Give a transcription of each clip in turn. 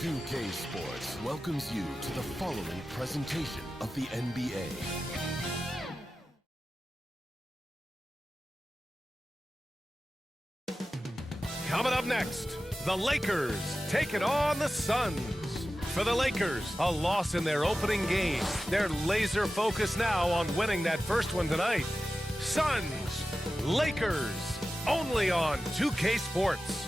2K Sports welcomes you to the following presentation of the NBA. Coming up next, the Lakers taking on the Suns. For the Lakers, a loss in their opening game. They're laser focused now on winning that first one tonight. Suns, Lakers, only on 2K Sports.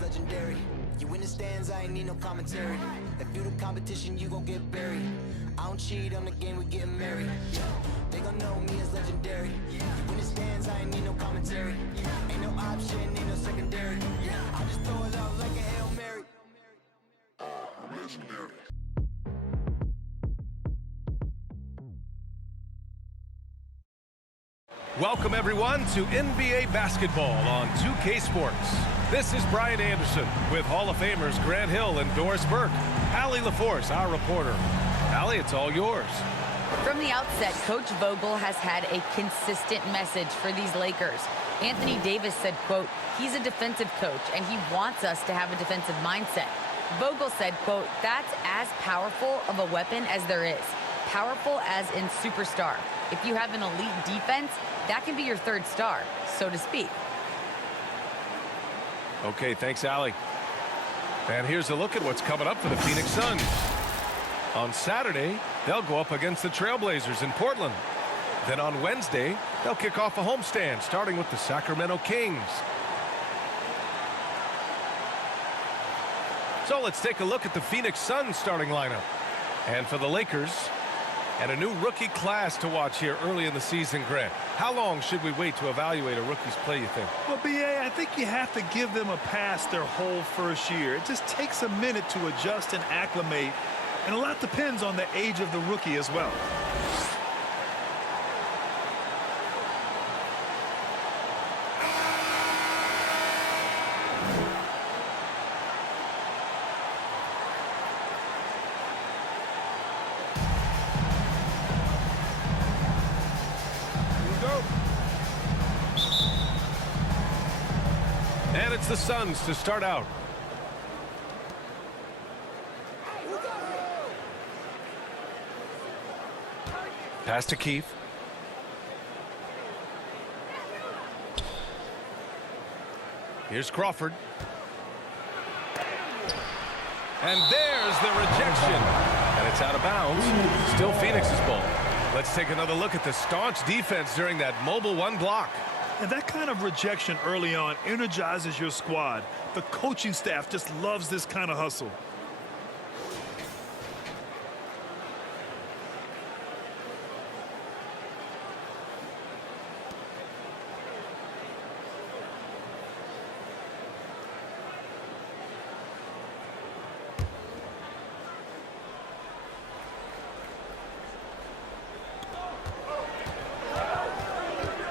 Legendary. You in the stands, I ain't need no commentary. If you the competition, you gon' get buried. I don't cheat on the game, we getting married. They gon' know me as legendary. You in the stands, I ain't need no commentary. Ain't no option, ain't no secondary. I just throw it out like a Hail Mary. Legendary. Welcome everyone to NBA basketball on 2K Sports. This is Brian Anderson with Hall of Famers Grant Hill and Doris Burke. Allie LaForce, our reporter. Allie, it's all yours. From the outset, Coach Vogel has had a consistent message for these Lakers. Anthony Davis said, quote, he's a defensive coach and he wants us to have a defensive mindset. Vogel said, quote, that's as powerful of a weapon as there is. Powerful as in superstar. If you have an elite defense, that can be your third star, so to speak. Okay, thanks, Allie. And here's a look at what's coming up for the Phoenix Suns. On Saturday, they'll go up against the Trailblazers in Portland. Then on Wednesday, they'll kick off a homestand, starting with the Sacramento Kings. So let's take a look at the Phoenix Suns starting lineup. And for the Lakers, and a new rookie class to watch here early in the season, Grant. How long should we wait to evaluate a rookie's play, you think? Well, B.A., I think you have to give them a pass their whole first year. It just takes a minute to adjust and acclimate, and a lot depends on the age of the rookie as well. And it's the Suns to start out. Pass to Keith. Here's Crawford. And there's the rejection. And it's out of bounds. Still Phoenix's ball. Let's take another look at the staunch defense during that mobile one block. And that kind of rejection early on energizes your squad. The coaching staff just loves this kind of hustle.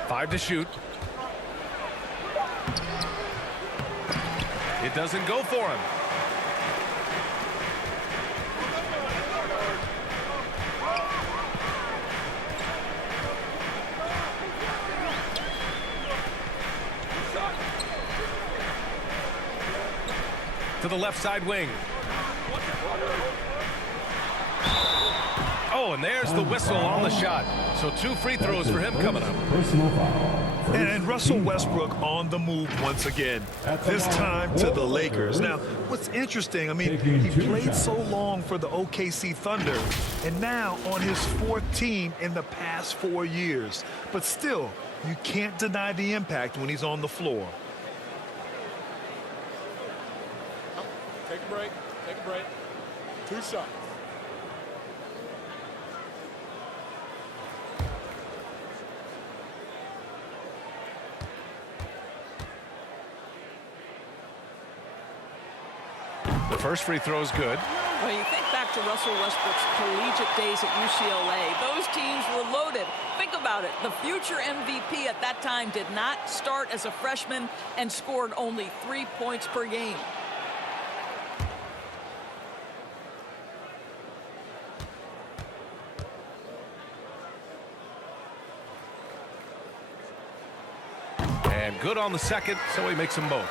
Five to shoot. It doesn't go for him. To the left side wing. Oh, and there's the whistle on the shot. So 2 free throws for him coming up. And Russell Westbrook on the move once again, this time to the Lakers. Now, what's interesting, I mean, he played so long for the OKC Thunder, and now on his 4th team in the past 4 years. But still, you can't deny the impact when he's on the floor. Take a break. Take a break. 2 shots. The first free throw is good. Well, you think back to Russell Westbrook's collegiate days at UCLA. Those teams were loaded. Think about it. The future MVP at that time did not start as a freshman and scored only 3 points per game. And good on the second, so he makes them both.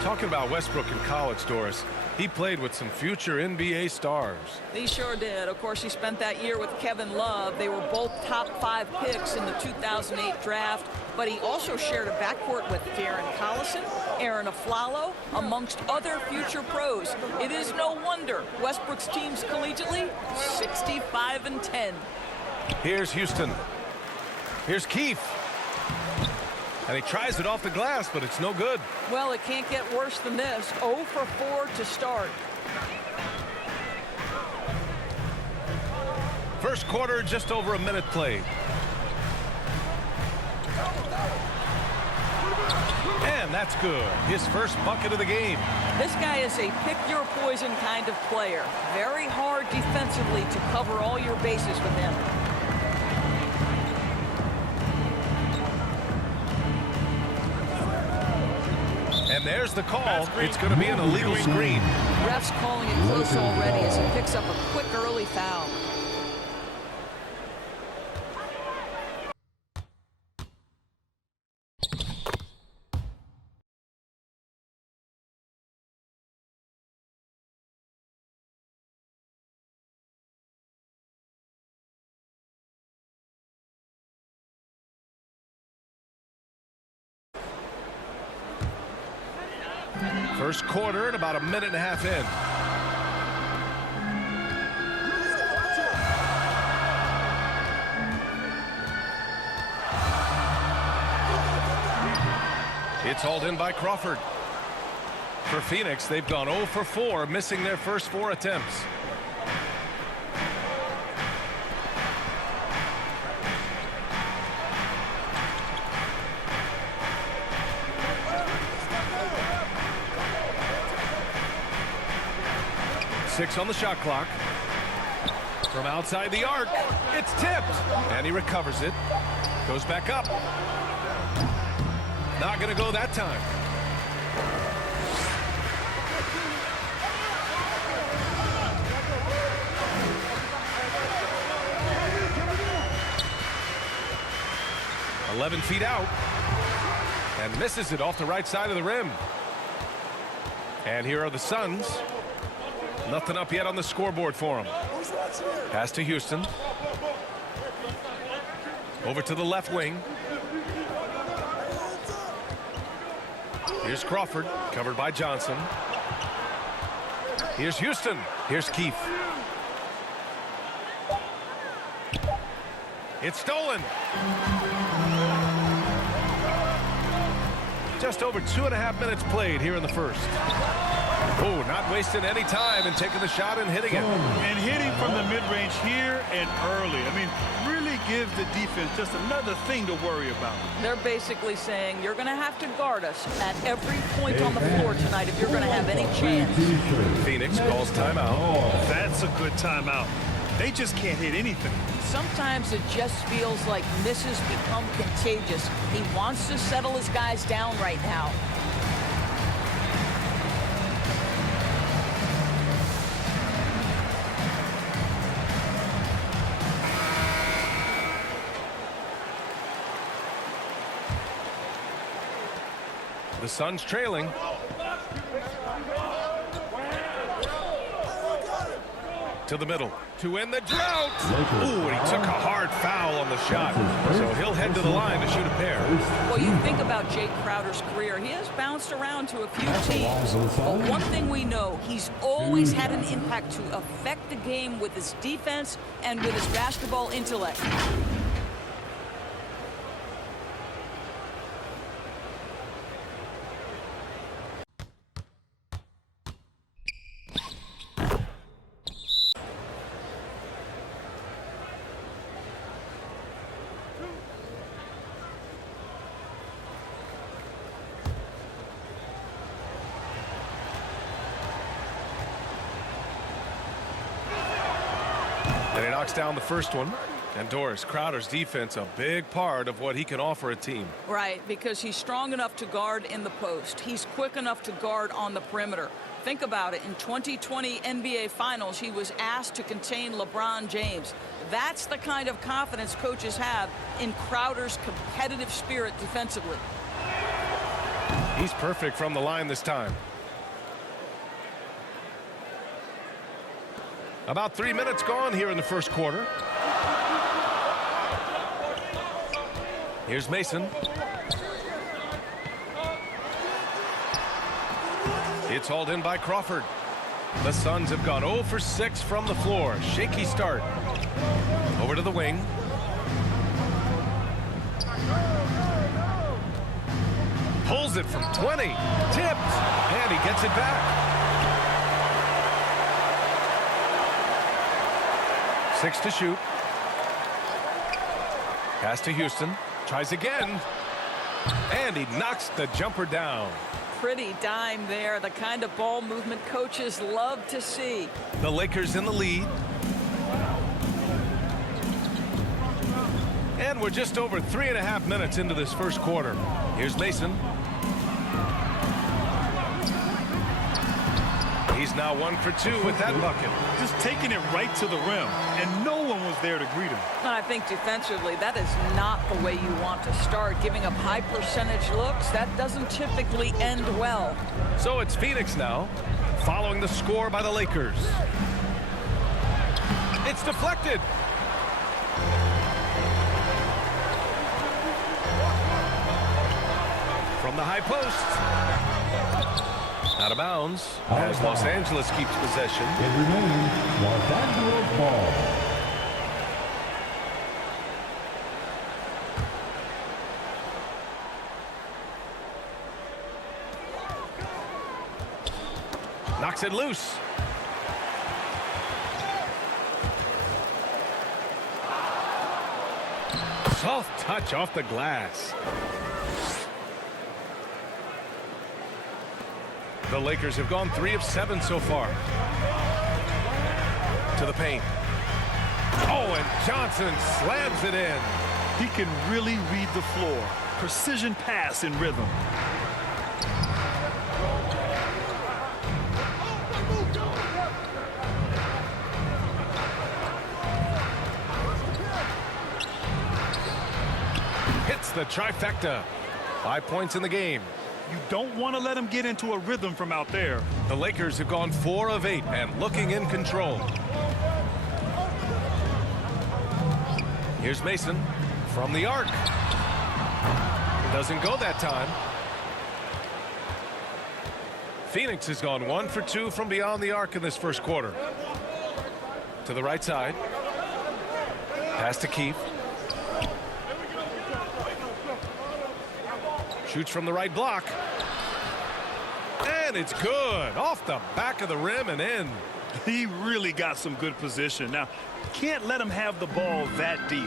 Talking about Westbrook in college, Doris, he played with some future NBA stars. He sure did. Of course, he spent that year with Kevin Love. They were both top 5 picks in the 2008 draft, but he also shared a backcourt with Darren Collison, Aaron Aflalo, amongst other future pros. It is no wonder Westbrook's teams collegiately 65-10. Here's Houston. Here's Keefe. And he tries it off the glass, but it's no good. Well, it can't get worse than this. 0 for 4 to start. First quarter, just over a minute played. And that's good. His first bucket of the game. This guy is a pick-your-poison kind of player. Very hard defensively to cover all your bases with him. And there's the call. It's going to be an illegal screen. Ref's calling it close already as he picks up a quick early foul. First quarter and about a minute and a half in. It's hauled in by Crawford. For Phoenix, they've gone 0 for 4, missing their first 4 attempts. Six on the shot clock. From outside the arc, it's tipped. And he recovers it. Goes back up. Not going to go that time. "11 feet out. And misses it off the right side of the rim. And here are the Suns. Nothing up yet on the scoreboard for him. Pass to Houston. Over to the left wing. Here's Crawford, covered by Johnson. Here's Houston. Here's Keefe. It's stolen. Just over 2.5 minutes played here in the first. Oh, not wasting any time and taking the shot and hitting it. And hitting from the mid-range here and early. I mean, really gives the defense just another thing to worry about. They're basically saying you're going to have to guard us at every point on the floor tonight if you're going to have any chance. Phoenix calls timeout. Oh, that's a good timeout. They just can't hit anything. Sometimes it just feels like misses become contagious. He wants to settle his guys down right now. The Suns trailing. To the middle to end the drought. Ooh, and he took a hard foul on the shot. So he'll head to the line to shoot a pair. Well, you think about Jae Crowder's career. He has bounced around to a few teams. But one thing we know, he's always had an impact to affect the game with his defense and with his basketball intellect. knocks down the first one. And Doris, Crowder's defense, a big part of what he can offer a team. Right, because he's strong enough to guard in the post. He's quick enough to guard on the perimeter. Think about it. In 2020 NBA Finals, he was asked to contain LeBron James. That's the kind of confidence coaches have in Crowder's competitive spirit defensively. He's perfect from the line this time. About 3 minutes gone here in the first quarter. Here's Mason. It's hauled in by Crawford. The Suns have gone 0 for 6 from the floor. Shaky start. Over to the wing. Pulls it from 20. Tipped. And he gets it back. 6 to shoot. Pass to Houston. Tries again. And he knocks the jumper down. Pretty dime there. The kind of ball movement coaches love to see. The Lakers in the lead. And we're just over 3.5 minutes into this first quarter. Here's Mason. He's now 1 for 2 with that bucket. Just taking it right to the rim, and no one was there to greet him. And I think defensively, that is not the way you want to start. Giving up high percentage looks, that doesn't typically end well. So it's Phoenix now, following the score by the Lakers. It's deflected. From the high post. Out of bounds as Los Angeles keeps possession. It remains Los Angeles ball. Knocks it loose. Soft touch off the glass. The Lakers have gone 3 of 7 so far. To the paint. Oh, and Johnson slams it in. He can really read the floor. Precision pass in rhythm. Hits the trifecta. 5 points in the game. You don't want to let him get into a rhythm from out there. The Lakers have gone 4 of 8 and looking in control. Here's Mason from the arc. Doesn't go that time. Phoenix has gone 1 for 2 from beyond the arc in this first quarter. To the right side. Pass to Keith. Shoots from the right block. And it's good. Off the back of the rim and in. He really got some good position. Now, can't let him have the ball that deep.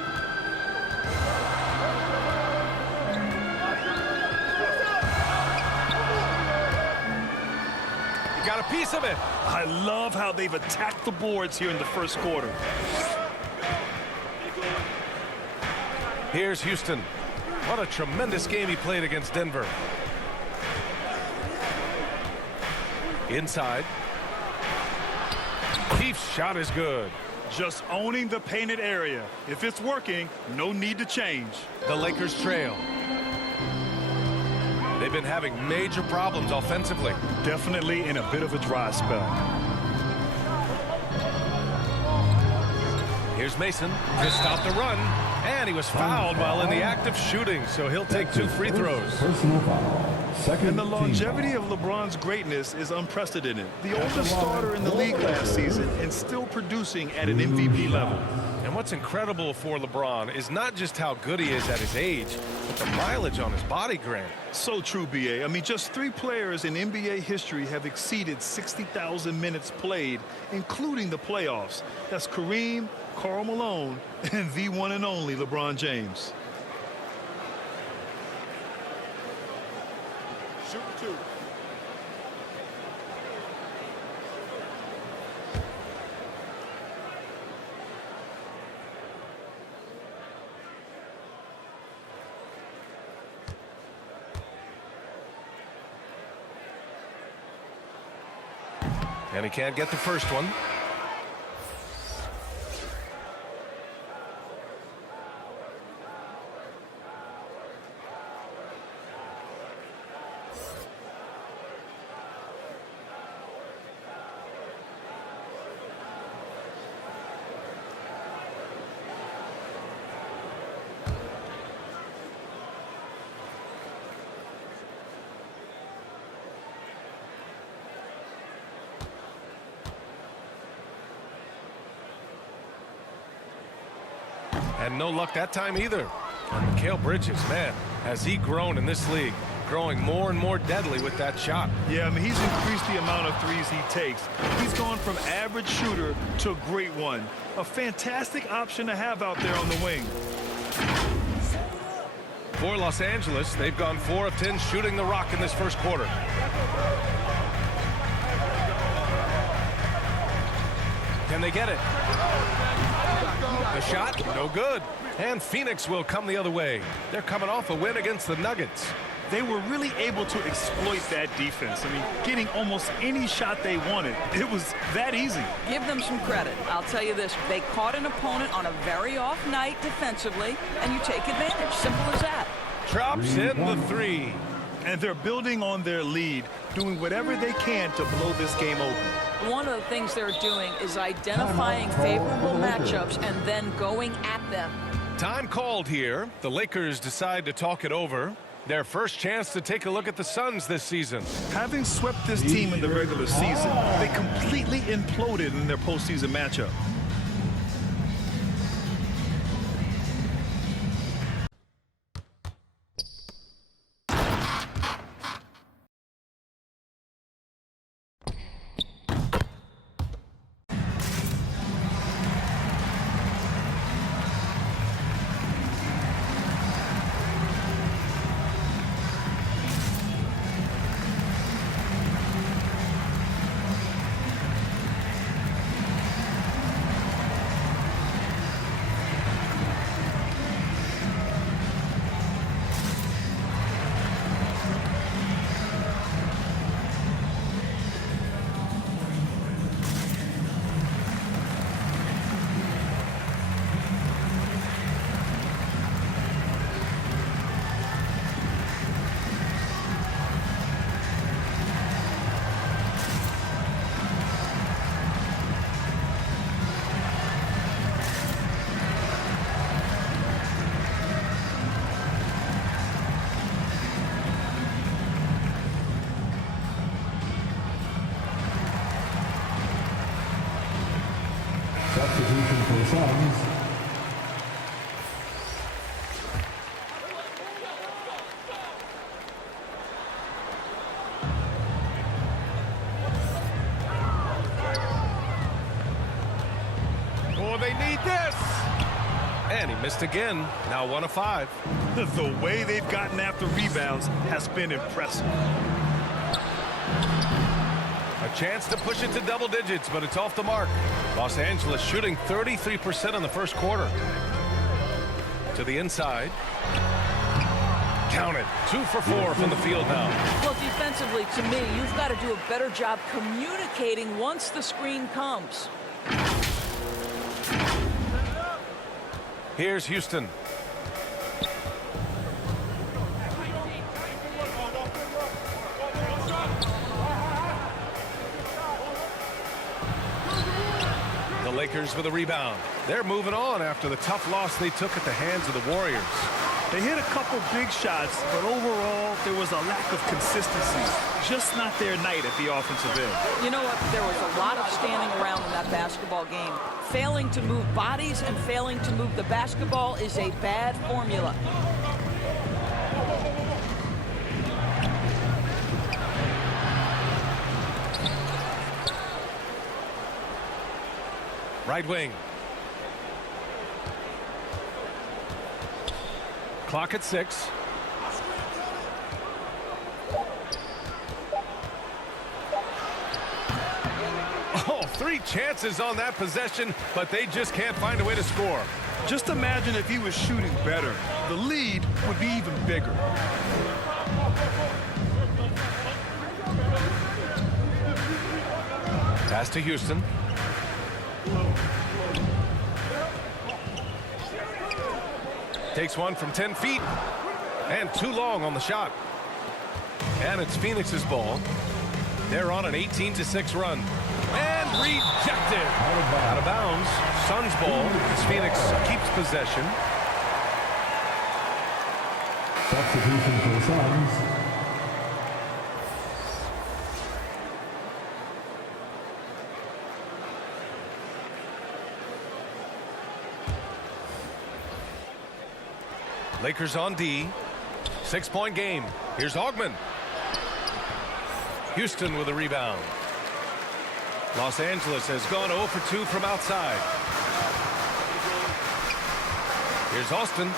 You got a piece of it. I love how they've attacked the boards here in the first quarter. Here's Houston. What a tremendous game he played against Denver. Inside. Keith's shot is good. Just owning the painted area. If it's working, no need to change. The Lakers trail. They've been having major problems offensively. Definitely in a bit of a dry spell. Here's Mason to stop the run. And he was fouled while in the act of shooting, so he'll take 2 free throws. Personal foul. Second And the team longevity foul. of LeBron's greatness is unprecedented. The oldest starter in the league last season and still producing at an MVP level. And what's incredible for LeBron is not just how good he is at his age, but the mileage on his body grant. So true, B.A. I mean, just 3 players in NBA history have exceeded 60,000 minutes played, including the playoffs. That's Kareem, Karl Malone, and the one and only LeBron James. Shoot the 2. And he can't get the first one. And no luck that time either. And Mikal Bridges, man, has he grown in this league, growing more and more deadly with that shot. Yeah, I mean, he's increased the amount of threes he takes. He's gone from average shooter to a great one. A fantastic option to have out there on the wing. For Los Angeles, they've gone 4 of 10 shooting the rock in this first quarter. Can they get it? The shot, no good. And Phoenix will come the other way. They're coming off a win against the Nuggets. They were really able to exploit that defense. I mean, getting almost any shot they wanted. It was that easy. Give them some credit. I'll tell you this. They caught an opponent on a very off night defensively, and you take advantage. Simple as that. Drops in the 3. And they're building on their lead, doing whatever they can to blow this game open. One of the things they're doing is identifying favorable matchups and then going at them. Time called here. The Lakers decide to talk it over. Their first chance to take a look at the Suns this season. Having swept this team in the regular season, they completely imploded in their postseason matchup. Substitution for the Suns. Oh, they need this. And he missed again. Now 1 of 5. The way they've gotten after rebounds has been impressive. A chance to push it to double digits, but it's off the mark. Los Angeles shooting 33% in the first quarter. To the inside. Count it. 2 for 4 from the field now. Well, defensively, to me, you've got to do a better job communicating once the screen comes. Here's Houston. The Lakers with a rebound. They're moving on after the tough loss they took at the hands of the Warriors. They hit a couple big shots, but overall, there was a lack of consistency. Just not their night at the offensive end. You know what? There was a lot of standing around in that basketball game. Failing to move bodies and failing to move the basketball is a bad formula. Right wing. Clock at 6. Oh, 3 chances on that possession, but they just can't find a way to score. Just imagine if he was shooting better. The lead would be even bigger. Pass to Houston. Takes one from 10 feet. And too long on the shot. And it's Phoenix's ball. They're on an 18-6 run. And rejected. Out of bounds. Suns ball as Phoenix keeps possession. Substitution for the Suns. Lakers on D. 6-point game. Here's Augman. Houston with a rebound. Los Angeles has gone 0 for 2 from outside. Here's Austin.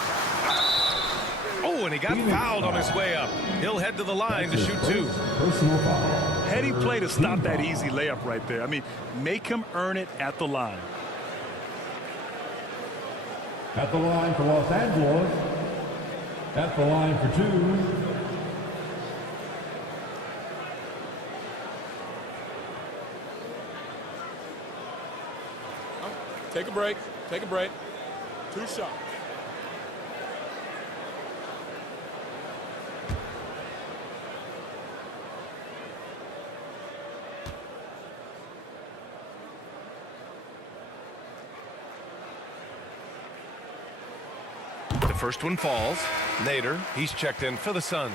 Oh, and he got fouled on his way up. He'll head to the line to shoot 2. Personal foul. Heady play to stop that easy layup right there. I mean, make him earn it at the line. At the line for Los Angeles. At the line for 2. Take a break. Take a break. 2 shots. The first one falls. Nader, he's checked in for the Suns.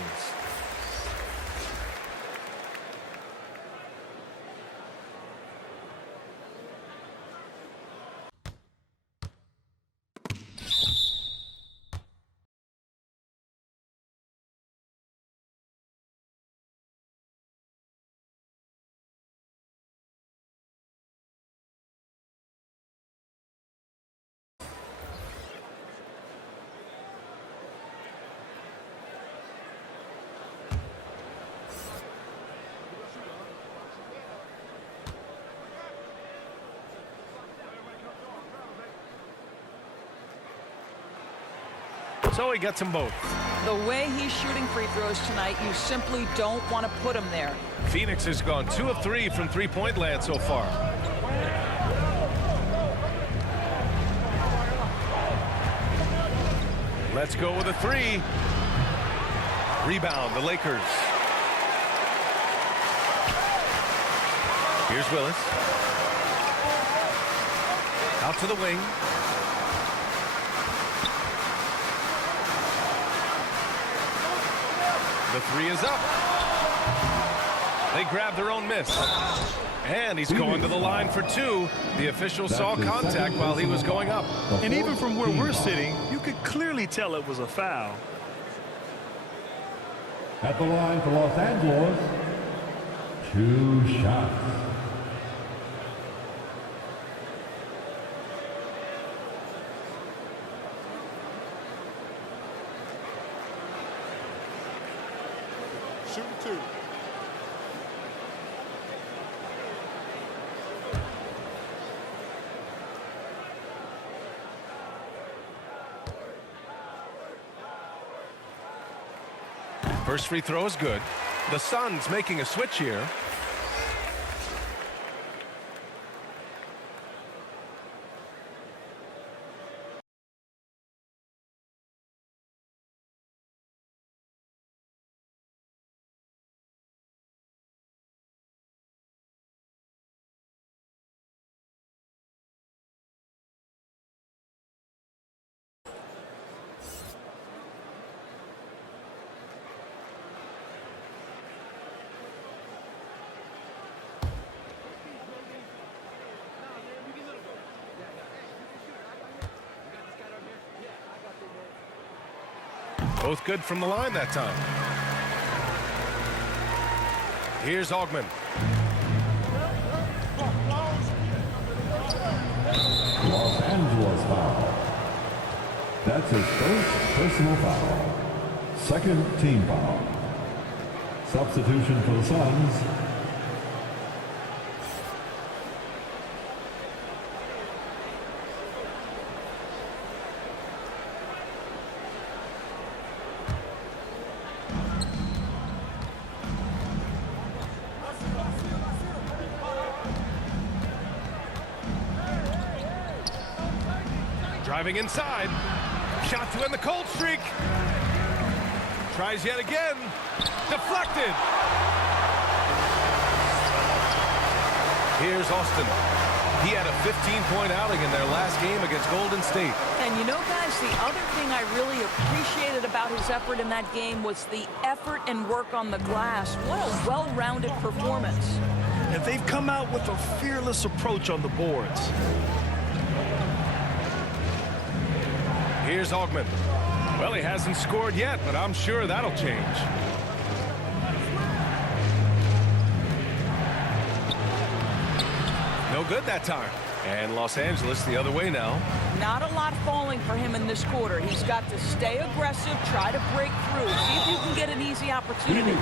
So he gets them both. The way he's shooting free throws tonight, you simply don't want to put him there. Phoenix has gone 2 of 3 from three-point land so far. Let's go with a 3. Rebound, the Lakers. Here's Willis. Out to the wing. The 3 is up. They grab their own miss. And he's going to the line for 2. The official saw contact while he was going up. And even from where we're sitting, you could clearly tell it was a foul. At the line for Los Angeles. 2 shots. Shooting 2. First free throw is good. The Suns making a switch here. Both good from the line that time. Here's Augman. Los Angeles foul. That's his first personal foul. Second team foul. Substitution for the Suns. Driving inside. Shot to end the cold streak. Tries yet again. Deflected. Here's Austin. He had a 15-point outing in their last game against Golden State. And you know, guys, the other thing I really appreciated about his effort in that game was the effort and work on the glass. What a well-rounded performance. And they've come out with a fearless approach on the boards. Here's Augment. Well, he hasn't scored yet, but I'm sure that'll change. No good that time. And Los Angeles the other way now. Not a lot falling for him in this quarter. He's got to stay aggressive, try to break through, see if you can get an easy opportunity.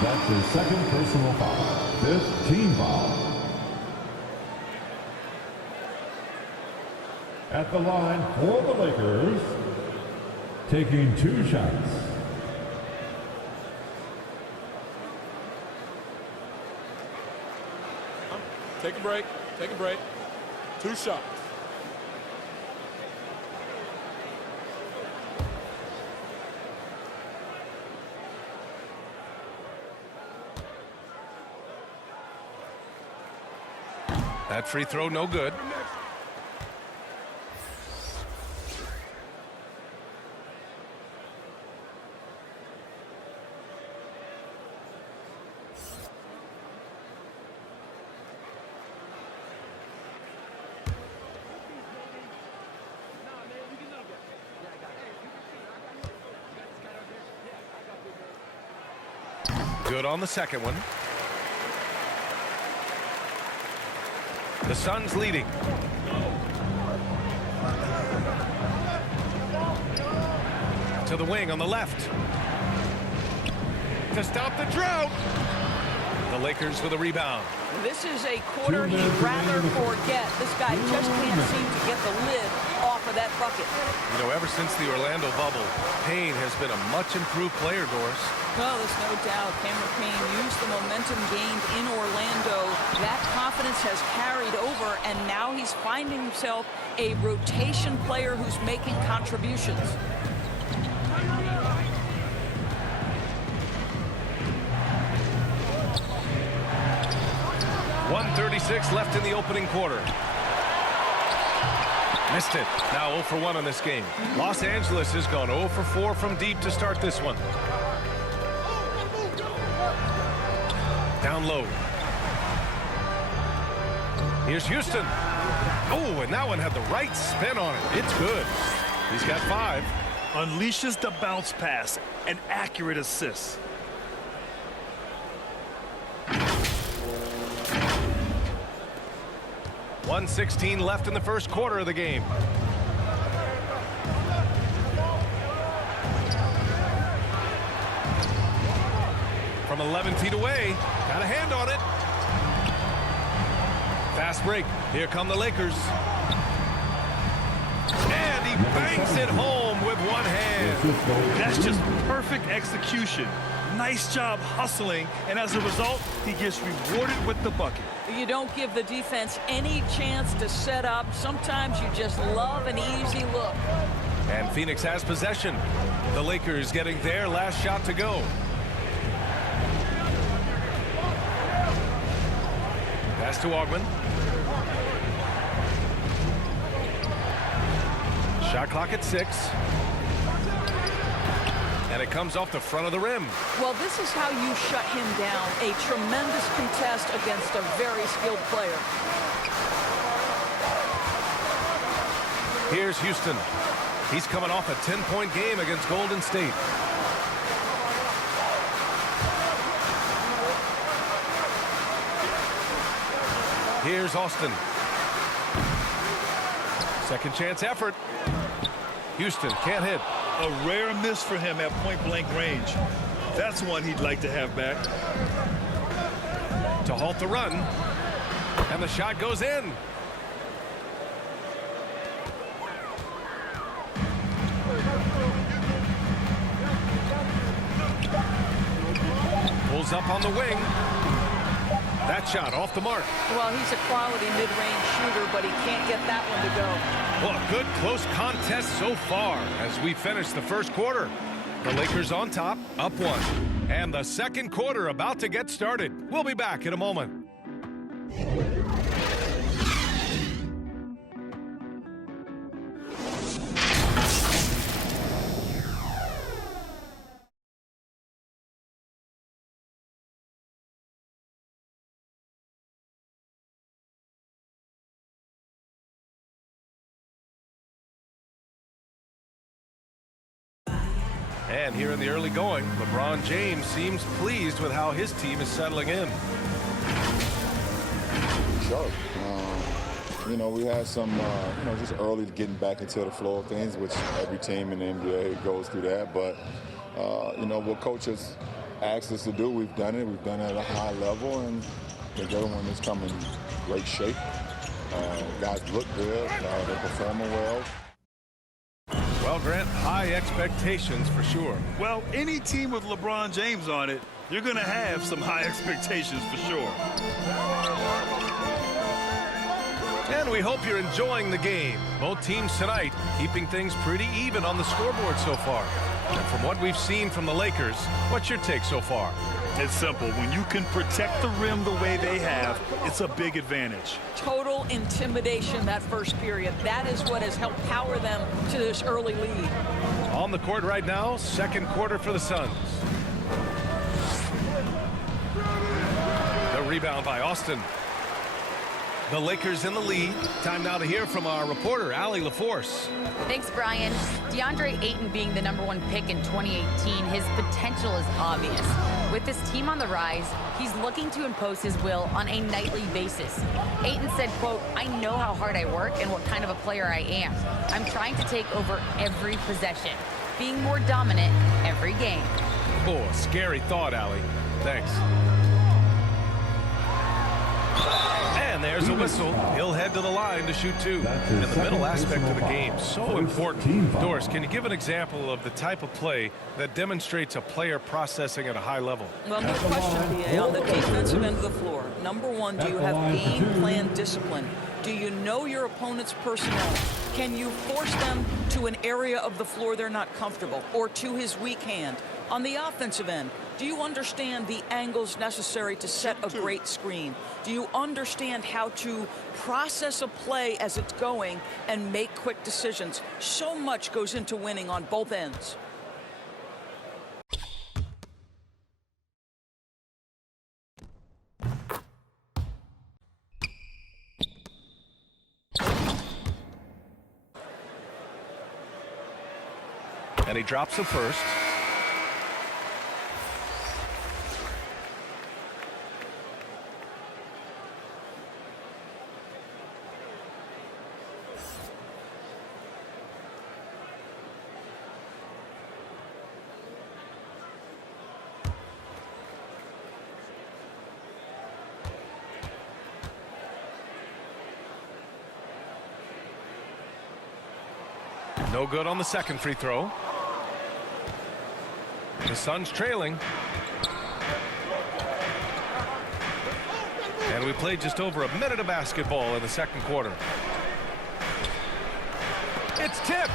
That's his second personal foul. Fifth team foul. At the line for the Lakers, taking 2 shots. Take a break. Take a break. 2 shots. That free throw no good. Good on the second one. The Suns leading. To the wing on the left. To stop the drought. The Lakers with a rebound. This is a quarter he'd rather forget. This guy just can't seem to get the lid off of that bucket. You know, ever since the Orlando bubble, Payne has been a much improved player, Doris. Well, there's no doubt Cameron Payne used the momentum gained in Orlando. That confidence has carried over, and now he's finding himself a rotation player who's making contributions. .136 left in the opening quarter. Missed it. Now 0 for 1 on this game. Los Angeles has gone 0 for 4 from deep to start this one. Down low. Here's Houston. Oh, and that one had the right spin on it. It's good. He's got 5. Unleashes the bounce pass. An accurate assist. .116 left in the first quarter of the game. From 11 feet away, got a hand on it. Fast break. Here come the Lakers. And he banks it home with one hand. That's just perfect execution. Nice job hustling, and as a result, he gets rewarded with the bucket. You don't give the defense any chance to set up. Sometimes you just love an easy look. And Phoenix has possession. The Lakers getting their last shot to go. Pass to Augment. Shot clock at 6. And it comes off the front of the rim. Well, this is how you shut him down. A tremendous contest against a very skilled player. Here's Houston. He's coming off a 10-point game against Golden State. Here's Austin. Second chance effort. Houston can't hit. A rare miss for him at point-blank range. That's one he'd like to have back. To halt the run. And the shot goes in. Pulls up on the wing. That shot off the mark. Well, he's a quality mid-range shooter, but he can't get that one to go. Well, a good close contest so far as we finish the first quarter. The Lakers on top, up 1. And the second quarter about to get started. We'll be back in a moment. And here in the early going, LeBron James seems pleased with how his team is settling in. Sure. You know, we had some, you know, just early getting back into the flow of things, which every team in the NBA goes through that. But, you know, what coaches asked us to do, we've done it. We've done it at a high level, and I think everyone is coming in great shape. Guys look good. They're performing well. Well, Grant, high expectations for sure. Well, any team with LeBron James on it, you're going to have some high expectations for sure. And we hope you're enjoying the game. Both teams tonight keeping things pretty even on the scoreboard so far. And from what we've seen from the Lakers, what's your take so far? It's simple. When you can protect the rim the way they have, it's a big advantage. Total intimidation that first period. That is what has helped power them to this early lead. On the court right now, second quarter for the Suns. The rebound by Austin. The Lakers in the lead. Time now to hear from our reporter, Allie LaForce. Thanks, Brian. DeAndre Ayton being the #1 pick in 2018, his potential is obvious. With his team on the rise, he's looking to impose his will on a nightly basis. Ayton said, quote, "I know how hard I work and what kind of a player I am. I'm trying to take over every possession, being more dominant every game." Oh, a scary thought, Allie. Thanks. And there's a whistle. He'll head to the line to shoot 2. And the middle aspect of the game, so important. Doris, can you give an example of the type of play that demonstrates a player processing at a high level? Well, no question, B.A. On the defensive end of the floor, number 1, do you have game plan discipline? Do you know your opponent's personnel? Can you force them to an area of the floor they're not comfortable or to his weak hand? On the offensive end, do you understand the angles necessary to set a great screen? Do you understand how to process a play as it's going and make quick decisions? So much goes into winning on both ends. And he drops the first. No good on the second free throw. The Suns trailing. And we played just over a minute of basketball in the second quarter. It's tipped.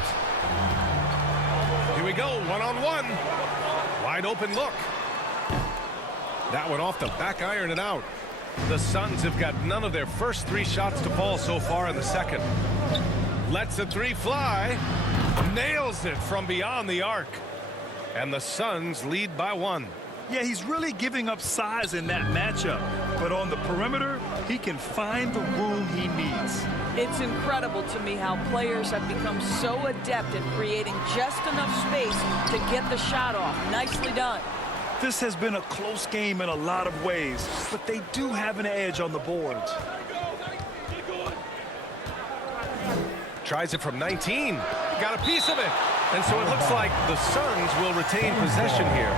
Here we go, one-on-one. Wide open look. That one off the back iron and out. The Suns have got none of their first 3 shots to fall so far in the second. Lets the 3 fly. Nails it from beyond the arc. And the Suns lead by 1. Yeah, he's really giving up size in that matchup. But on the perimeter, he can find the room he needs. It's incredible to me how players have become so adept at creating just enough space to get the shot off. Nicely done. This has been a close game in a lot of ways, but they do have an edge on the boards. Tries it from 19. Got a piece of it. And so it looks like the Suns will retain possession here.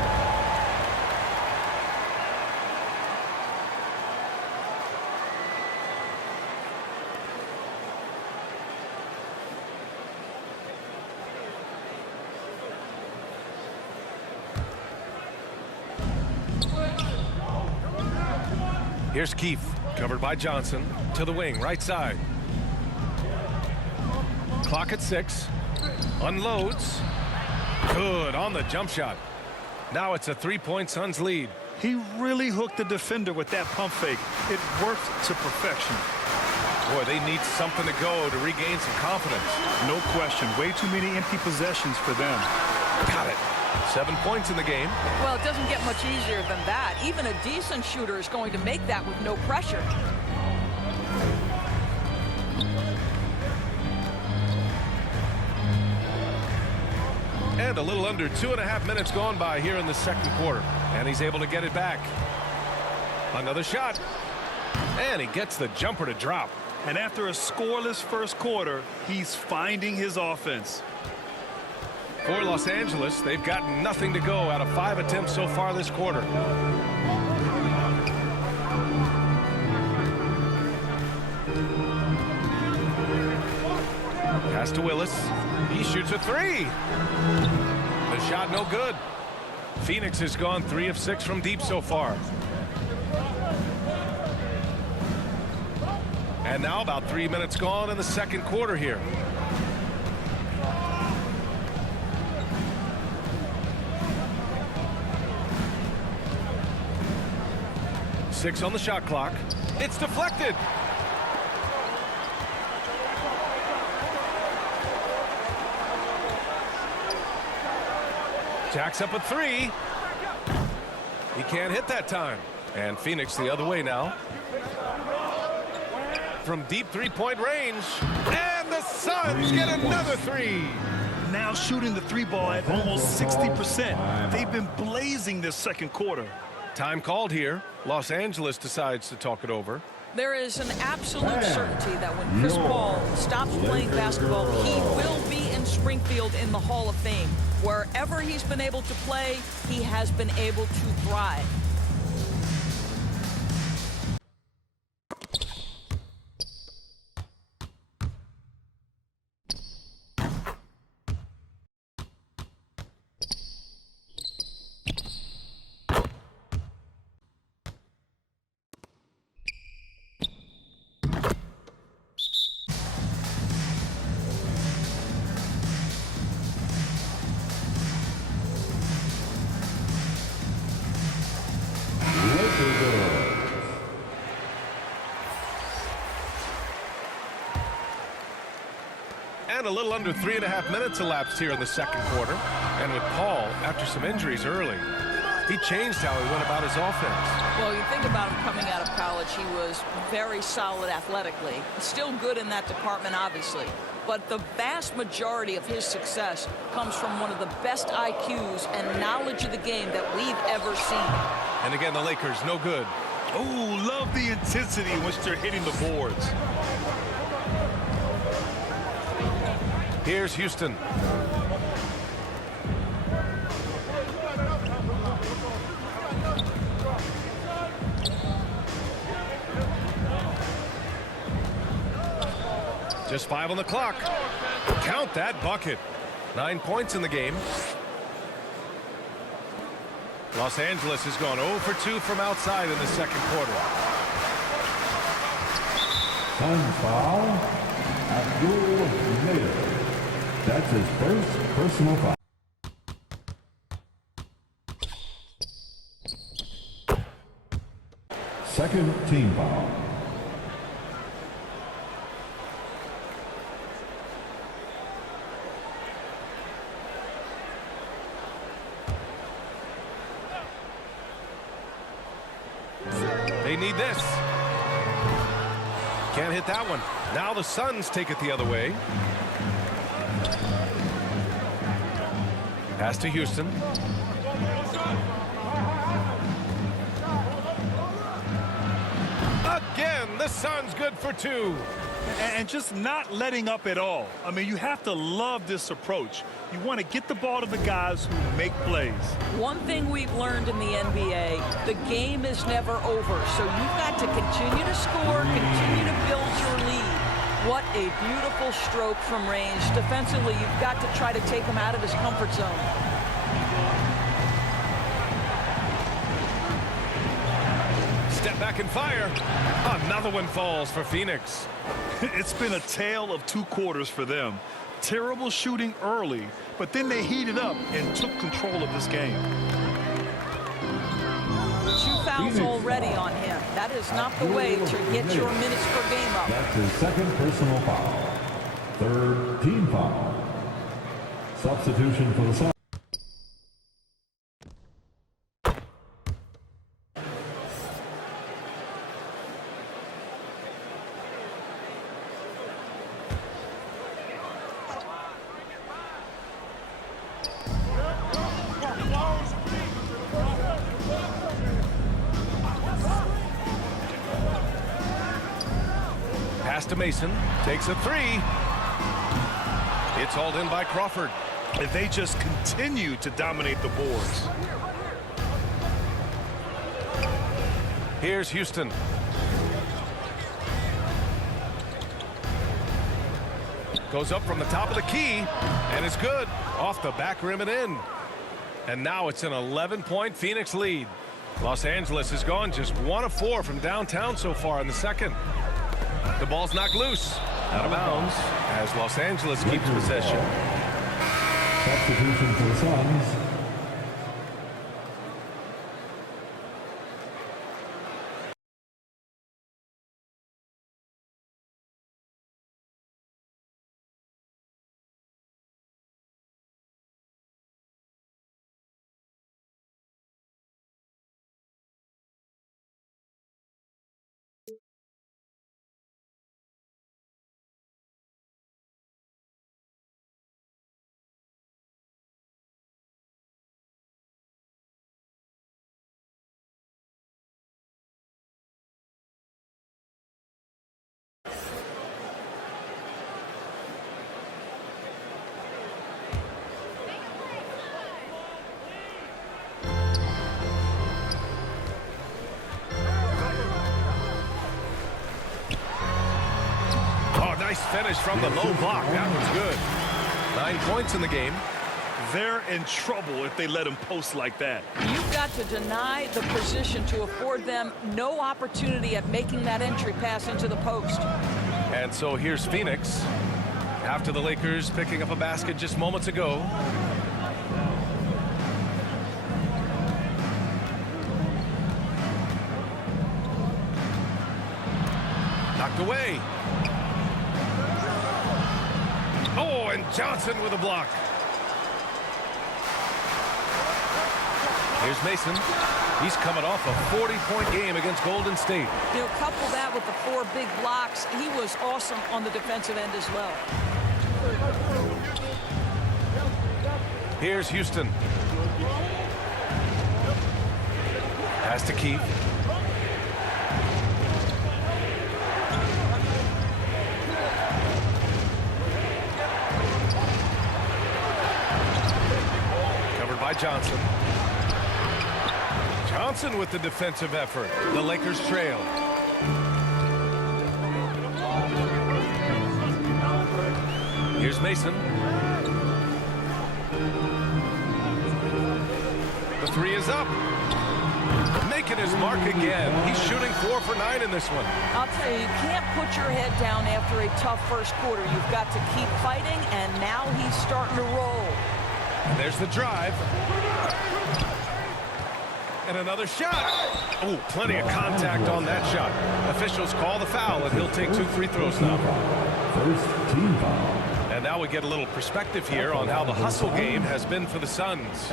Here's Keefe, covered by Johnson, to the wing, right side. Clock at 6. Unloads. Good on the jump shot. Now it's a 3-point Suns lead. He really hooked the defender with that pump fake. It worked to perfection. Boy, they need something to go to regain some confidence. No question. Way too many empty possessions for them. Got it. 7 points in the game. Well, it doesn't get much easier than that. Even a decent shooter is going to make that with no pressure. And a little under 2.5 minutes gone by here in the second quarter. And he's able to get it back. Another shot. And he gets the jumper to drop. And after a scoreless first quarter, he's finding his offense. For Los Angeles, they've gotten nothing to go out of 5 attempts so far this quarter. Pass to Willis. He shoots a 3. The shot no good. Phoenix has gone 3 of 6 from deep so far. And now about 3 minutes gone in the second quarter here. Six on the shot clock. It's deflected. Jacks up a 3. He can't hit that time. And Phoenix the other way now. From deep 3-point range. And the Suns get another 3. Now shooting the 3 ball at almost 60%. They've been blazing this second quarter. Time called here. Los Angeles decides to talk it over. There is an absolute certainty that when Chris Paul stops playing basketball, he will be in Springfield in the Hall of Fame. Wherever he's been able to play, he has been able to thrive. And a little under 3.5 minutes elapsed here in the second quarter. And with Paul, after some injuries early, he changed how he went about his offense. Well, you think about him coming out of college, he was very solid athletically. Still good in that department, obviously. But the vast majority of his success comes from one of the best IQs and knowledge of the game that we've ever seen. And again, the Lakers, no good. Oh, love the intensity in which they're hitting the boards. Here's Houston. Just 5 on the clock. Count that bucket. 9 points in the game. Los Angeles has gone 0 for 2 from outside in the second quarter. Suns foul. Abdul Nader. That's his first personal foul. Second team foul. They need this. Can't hit that one. Now the Suns take it the other way. Pass to Houston. Again, the Suns good for 2. And just not letting up at all. I mean, you have to love this approach. You want to get the ball to the guys who make plays. One thing we've learned in the NBA, the game is never over. So you've got to continue to score, continue to build your lead. What a beautiful stroke from range. Defensively, you've got to try to take him out of his comfort zone. Step back and fire. Another one falls for Phoenix. It's been a tale of 2 quarters for them. Terrible shooting early, but then they heated up and took control of this game. 2 fouls already on him. That is not the way to get your minutes per game up. That's his second personal foul. Third team foul. Substitution for the Suns. Pass to Mason. Takes a 3. It's hauled in by Crawford. And they just continue to dominate the boards. Here's Houston. Goes up from the top of the key, and it's good. Off the back rim and in. And now it's an 11-point Phoenix lead. Los Angeles has gone just 1 of 4 from downtown so far in the second. The ball's knocked loose. Out of bounds as Los Angeles keeps possession. Substitution for the Suns. Nice finish from the low block. That was good. 9 points in the game. They're in trouble if they let him post like that. You've got to deny the position to afford them no opportunity at making that entry pass into the post. And so here's Phoenix. After the Lakers picking up a basket just moments ago. Knocked away. Oh, and Johnson with a block. Here's Mason. He's coming off a 40-point game against Golden State. You know, couple that with the 4 big blocks. He was awesome on the defensive end as well. Here's Houston. Pass to Keith. By Johnson. Johnson with the defensive effort. The Lakers trail. Here's Mason. The 3 is up. Making his mark again. He's shooting 4 for 9 in this one. I'll tell you, you can't put your head down after a tough first quarter. You've got to keep fighting, and now he's starting to roll. And there's the drive. And another shot. Oh, plenty of contact on that shot. Officials call the foul, and he'll take 2 free throws now. First team foul. And now we get a little perspective here on how the hustle game has been for the Suns.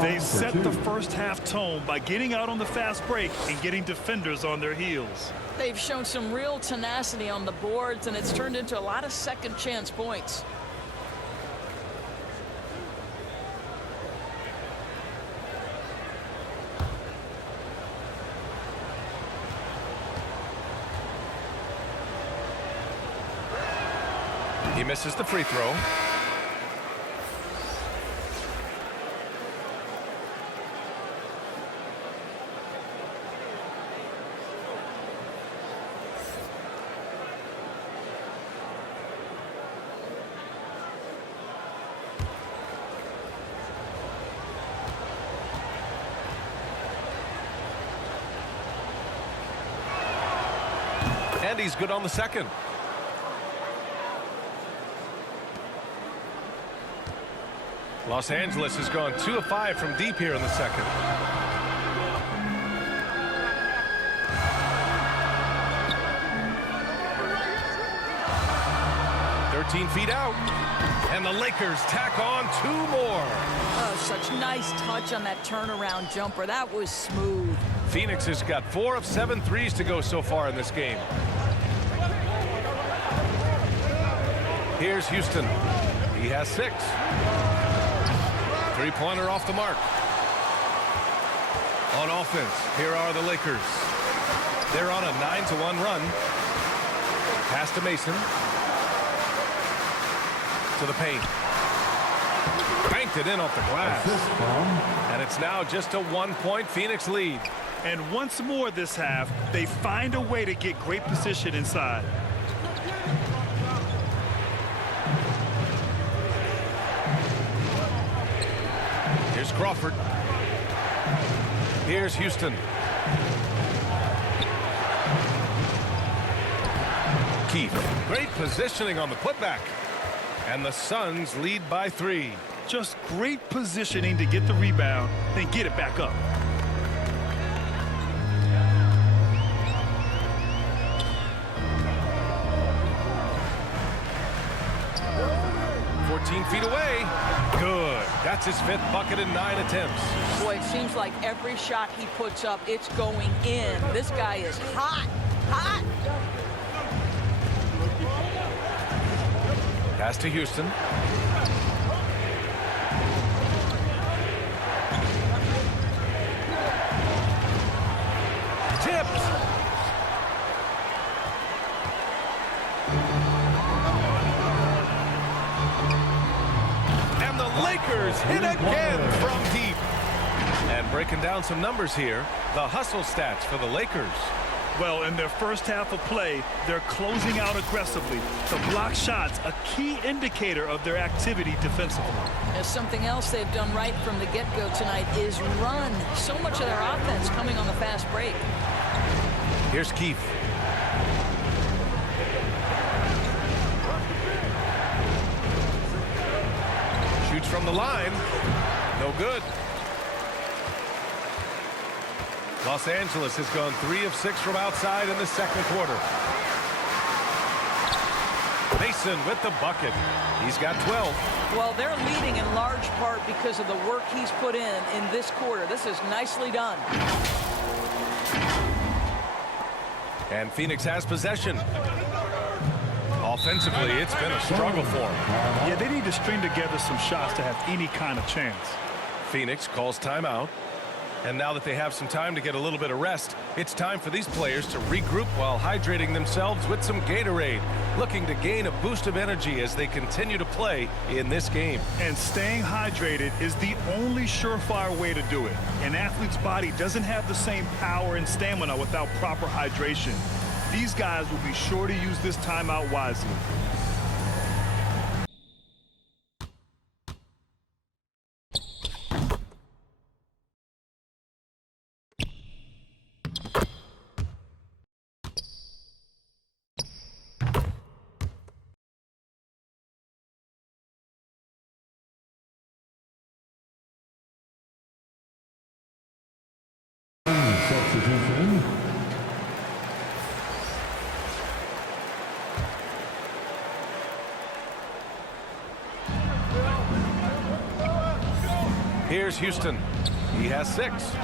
They set the first half tone by getting out on the fast break and getting defenders on their heels. They've shown some real tenacity on the boards, and it's turned into a lot of second chance points. He misses the free throw. And he's good on the second. Los Angeles has gone 2 of 5 from deep here in the second. Feet out, and the Lakers tack on 2 more. Oh, such nice touch on that turnaround jumper. That was smooth. Phoenix has got 4 of 7 threes to go so far in this game. Here's Houston. He has 6. Three-pointer off the mark. On offense, here are the Lakers. They're on a 9-1 run. Pass to Mason. To the paint. Banked it in off the glass. And it's now just a 1-point Phoenix lead. And once more this half, they find a way to get great position inside. Here's Crawford. Here's Houston. Keith. Great positioning on the putback. And the Suns lead by 3. Just great positioning to get the rebound, then get it back up. Feet away. Good. That's his 5th bucket in 9 attempts. Boy, it seems like every shot he puts up, it's going in. This guy is hot. Hot. Pass to Houston. Tipped. And the Lakers hit again from deep. And breaking down some numbers here, the hustle stats for the Lakers. Well, in their first half of play, they're closing out aggressively. The block shots, a key indicator of their activity defensively. There's something else they've done right from the get-go tonight is run. So much of their offense coming on the fast break. Here's Keith. Shoots from the line. No good. Los Angeles has gone 3 of 6 from outside in the second quarter. Mason with the bucket. He's got 12. Well, they're leading in large part because of the work he's put in this quarter. This is nicely done. And Phoenix has possession. Offensively, it's been a struggle for them. Yeah, they need to string together some shots to have any kind of chance. Phoenix calls timeout. And now that they have some time to get a little bit of rest, it's time for these players to regroup while hydrating themselves with some Gatorade, looking to gain a boost of energy as they continue to play in this game. And staying hydrated is the only surefire way to do it. An athlete's body doesn't have the same power and stamina without proper hydration. These guys will be sure to use this timeout wisely. Substitution. Here's Houston. He has 6.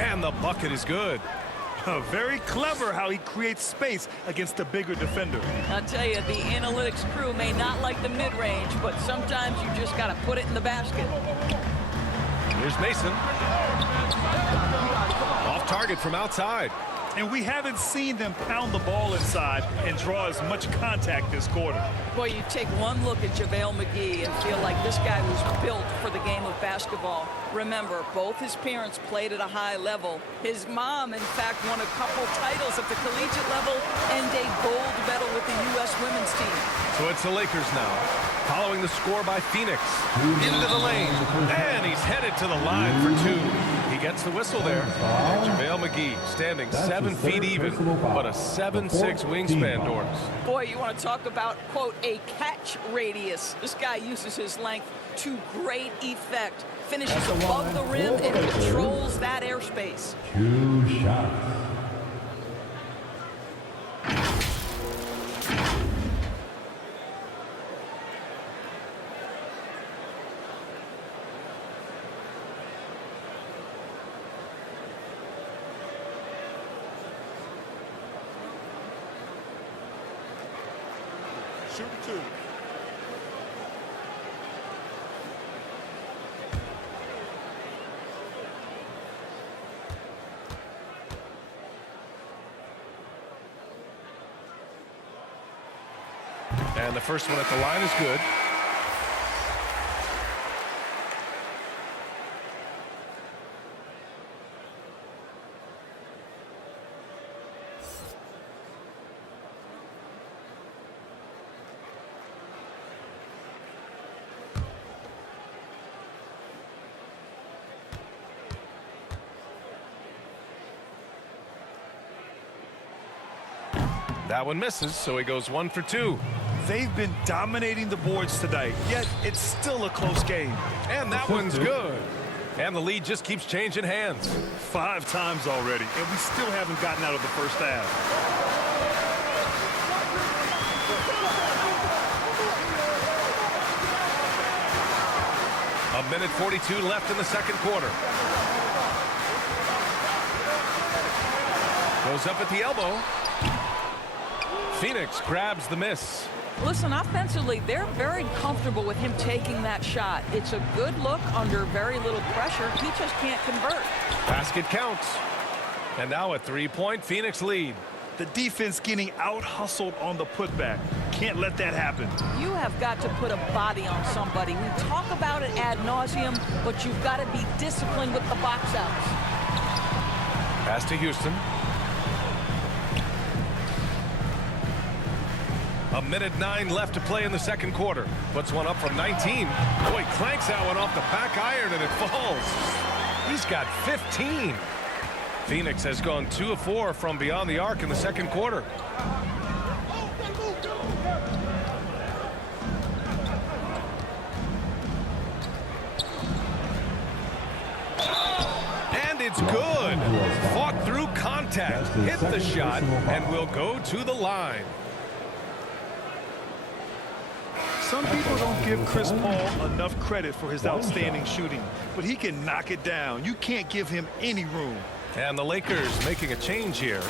And the bucket is good. Very clever how he creates space against the bigger defender. I'll tell you, the analytics crew may not like the mid-range, but sometimes you just got to put it in the basket. Here's Mason. Off target from outside. And we haven't seen them pound the ball inside and draw as much contact this quarter. Boy, you take one look at JaVale McGee and feel like this guy was built for the game of basketball. Remember, both his parents played at a high level. His mom, in fact, won a couple titles at the collegiate level and a gold medal with the U.S. women's team. So it's the Lakers now. Following the score by Phoenix. Into the lane. And he's headed to the line for 2. He gets the whistle there. And JaVale McGee standing 7 feet even, but a 7'6" wingspan, Doris. Boy, you want to talk about, quote, a catch radius. This guy uses his length to great effect. Finishes above the rim and controls that airspace. 2 shots. Shooting 2. And the first one at the line is good. That one misses, so he goes 1 for 2. They've been dominating the boards tonight, yet it's still a close game. And that one's good. And the lead just keeps changing hands. 5 times already, and we still haven't gotten out of the first half. A minute 42 left in the second quarter. Goes up at the elbow. Phoenix grabs the miss. Listen, offensively, they're very comfortable with him taking that shot. It's a good look under very little pressure. He just can't convert. Basket counts. And now a 3-point Phoenix lead. The defense getting out-hustled on the putback. Can't let that happen. You have got to put a body on somebody. We talk about it ad nauseum, but you've got to be disciplined with the box outs. Pass to Houston. A minute 9 left to play in the second quarter. Puts one up from 19. Boy, clanks that one off the back iron and it falls. He's got 15. Phoenix has gone 2 of 4 from beyond the arc in the second quarter. And it's good. Fought through contact, hit the shot, and will go to the line. Some people don't give Chris Paul enough credit for his outstanding shooting, but he can knock it down. You can't give him any room. And the Lakers making a change here.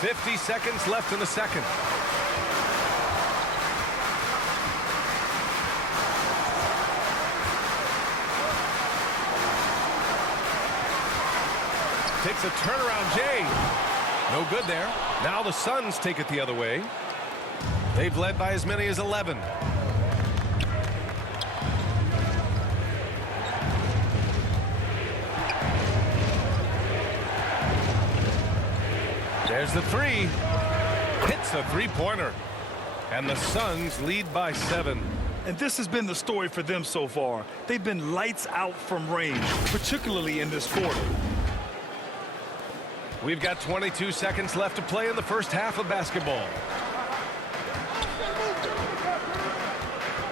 .50 seconds left in the second. Takes a turnaround, Jay. No good there. Now the Suns take it the other way. They've led by as many as 11. There's the 3. Hits a 3-pointer. And the Suns lead by 7. And this has been the story for them so far. They've been lights out from range, particularly in this quarter. We've got 22 seconds left to play in the first half of basketball.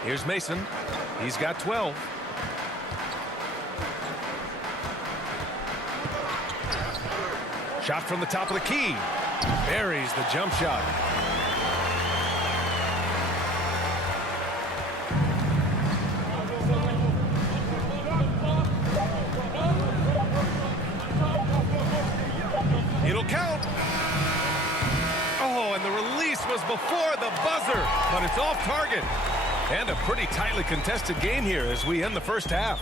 Here's Mason. He's got 12. Shot from the top of the key. Buries the jump shot. It'll count. Oh, Oh, and the release was before the buzzer, but it's off target. And a pretty tightly contested game here as we end the first half.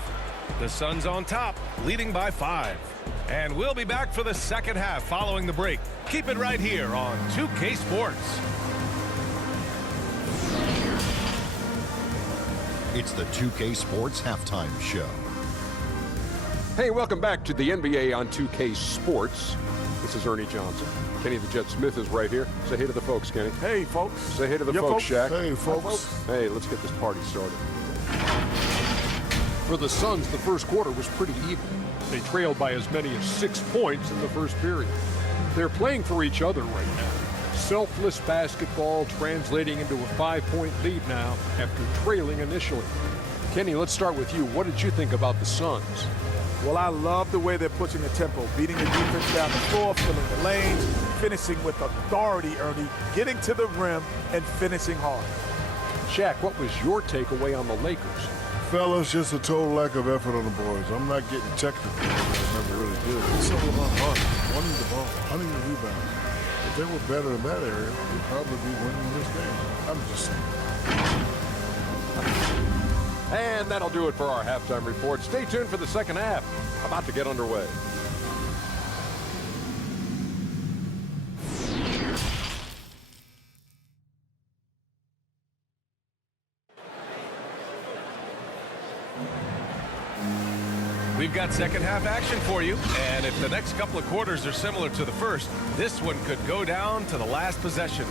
The Suns on top, leading by 5. And we'll be back for the second half following the break. Keep it right here on 2K Sports. It's the 2K Sports Halftime Show. Hey, welcome back to the NBA on 2K Sports. This is Ernie Johnson. Kenny the Jet Smith is right here. Say hey to the folks, Kenny. Hey, folks. Say hey to the folks, Shaq. Hey, folks. Hey, let's get this party started. For the Suns, the first quarter was pretty even. They trailed by as many as 6 points in the first period. They're playing for each other right now. Selfless basketball translating into a 5-point lead now after trailing initially. Kenny, let's start with you. What did you think about the Suns? Well, I love the way they're pushing the tempo, beating the defense down the floor, filling the lanes, finishing with authority, Ernie, getting to the rim and finishing hard. Shaq, what was your takeaway on the Lakers? Fellas, just a total lack of effort on the boys. I'm not getting technical. I never really did. It's all about heart, wanting the ball, hunting the rebound. If they were better in that area, we'd probably be winning this game. I'm just saying. And that'll do it for our halftime report. Stay tuned for the second half. About to get underway. We've got second half action for you, and if the next couple of quarters are similar to the first, this one could go down to the last possession.